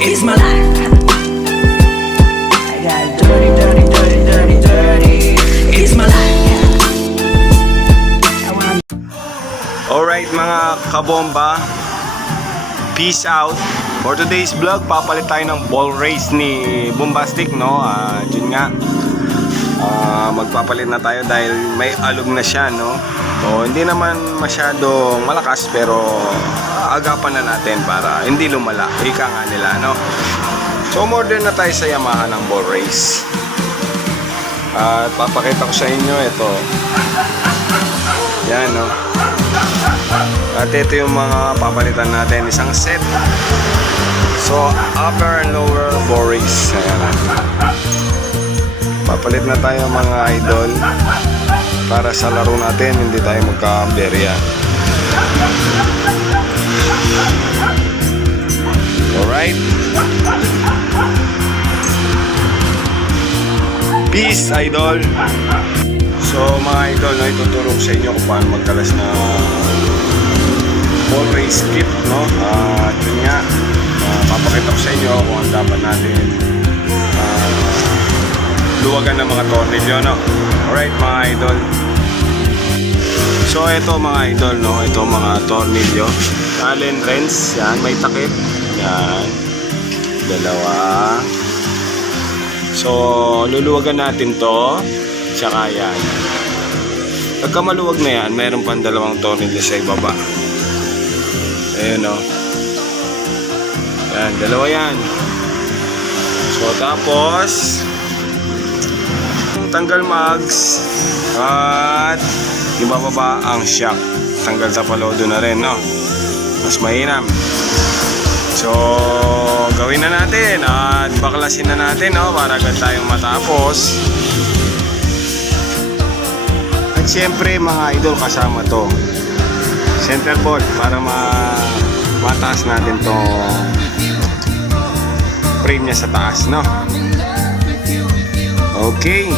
It's my life. I got dirty, dirty, dirty, dirty, dirty. It's my life. Alright mga kabomba, peace out. For today's vlog, papalit tayo ng ball race ni Bombastic, no? Yun nga, magpapalit na tayo dahil may alog na siya, no? So, hindi naman masyadong malakas pero agapan na natin para hindi lumala. Ika nga nila, no? So, order na tayo sa Yamaha ng ball race. At papakita ko sa inyo ito. Yan, no? At ito yung mga papalitan natin, isang set. So, upper and lower ball race. Ayan. Papalit na tayo mga idol para sa laro natin hindi tayo magka-berya. Alright. Peace, idol. So mga idol, no, ituturo ko sa inyo kung paano magkalas na ball race kit, no? At yun nga, papakita ko sa inyo kung ang dapat natin luwagan ng mga tornilyo, no? Alright mga idol. So ito mga idol, no? Ito mga tornilyo Allen wrench, yan, may takip. Yan, dalawa. So luluwagan natin to. Tsaka yan, pagka maluwag na yan, mayroon pang dalawang tornilyo sa ibaba. Ayun, o. Yan, dalawa yan. So tapos tanggal mags at ibababa ang shock. Tanggal sa palodo na rin, no? Mas mainam. So gawin na natin at baklasin na natin, no? Para agad tayong matapos. At syempre mga idol, kasama to center bolt para mataas natin to frame niya sa taas, no? Okay.